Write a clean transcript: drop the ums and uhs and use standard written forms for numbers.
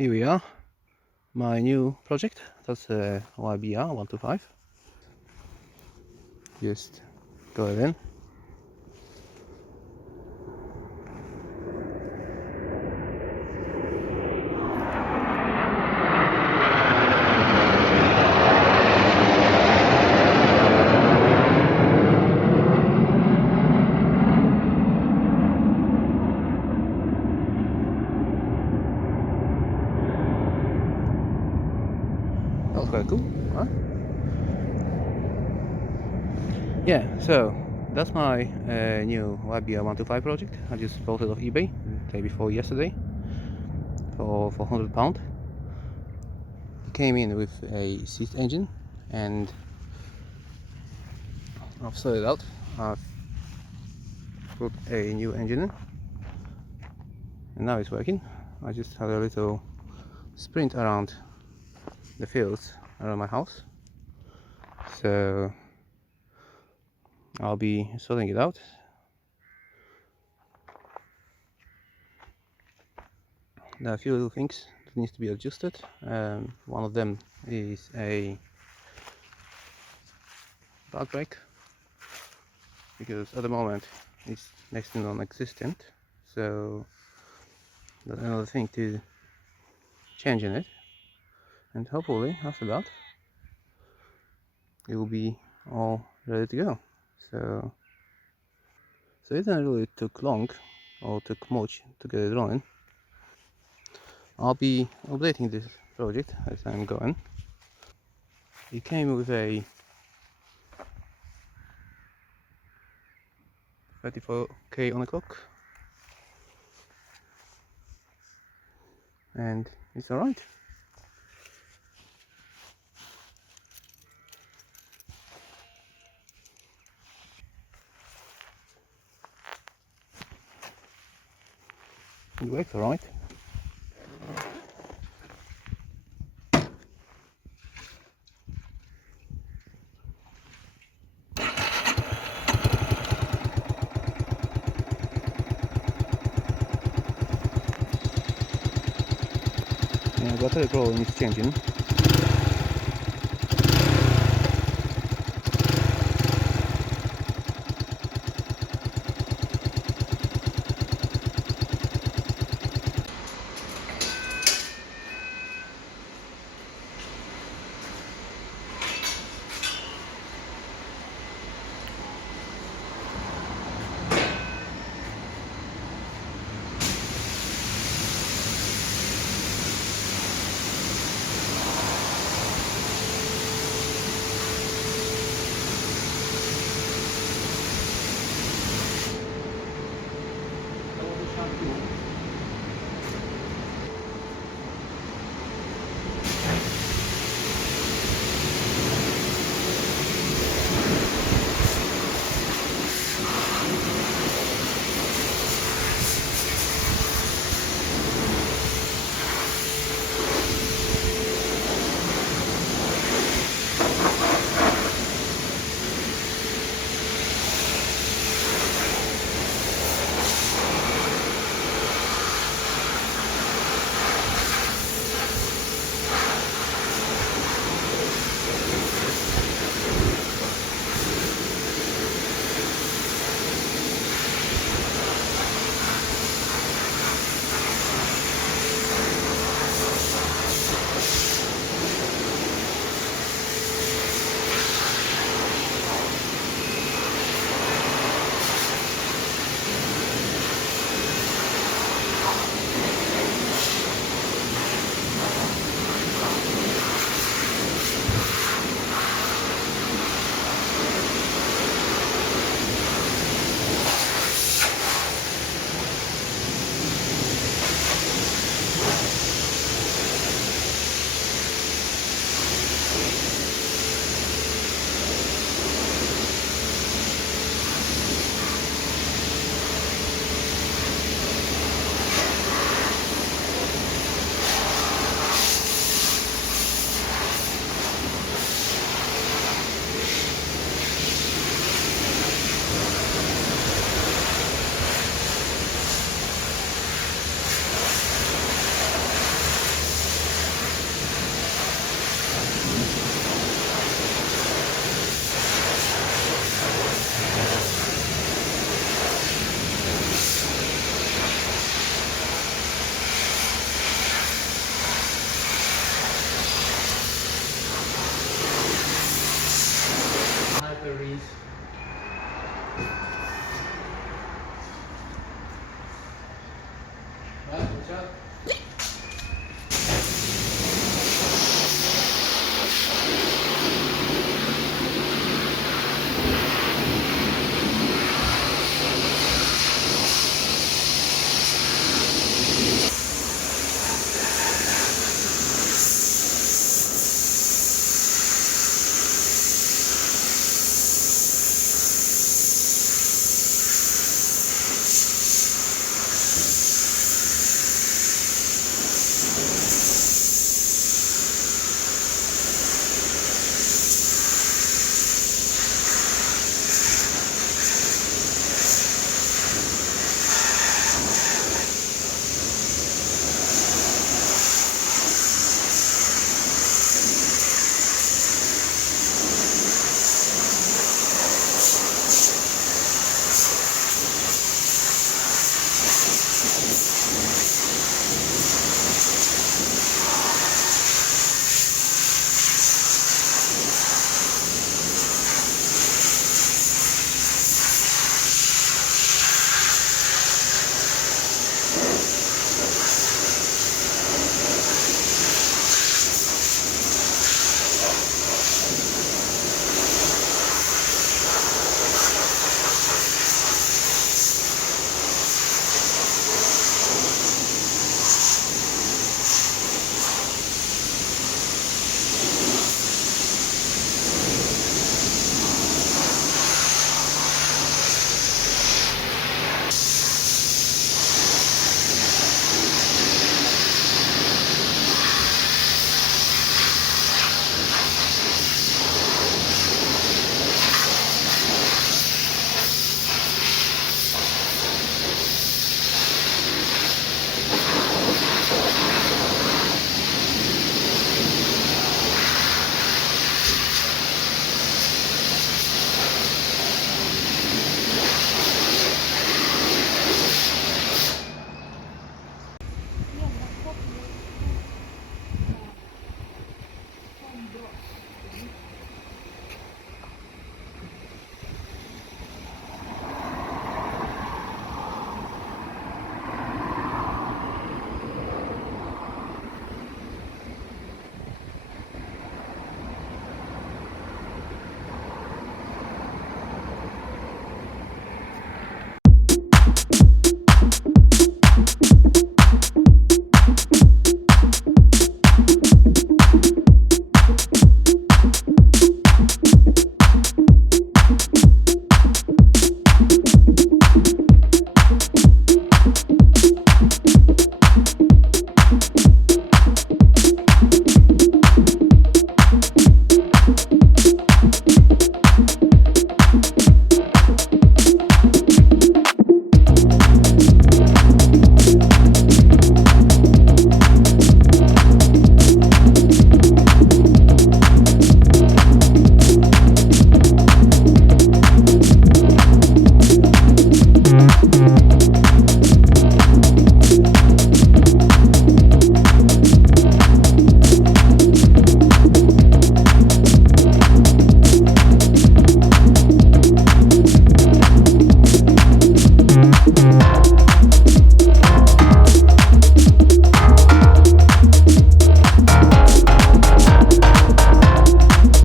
Here we are, my new project. That's a YBR 125. Just go in. That was quite cool, huh? Yeah, so that's my new YBR 125 project. I just bought it off eBay the day before yesterday for £100. It came in with a seat engine, and I've sorted it out. I've put a new engine in, and now it's working. I just had a little sprint around the fields around my house, so I'll be sorting it out. There are a few little things that needs to be adjusted. One of them is a back brake, because at the moment it's next to non-existent, so that's another thing to change in it, and hopefully after that it will be all ready to go. So it didn't really took long or took much to get it running. I'll be updating this project as I'm going. It came with a 34k on the clock, and it's alright. It works alright. Yeah, battery problem is changing.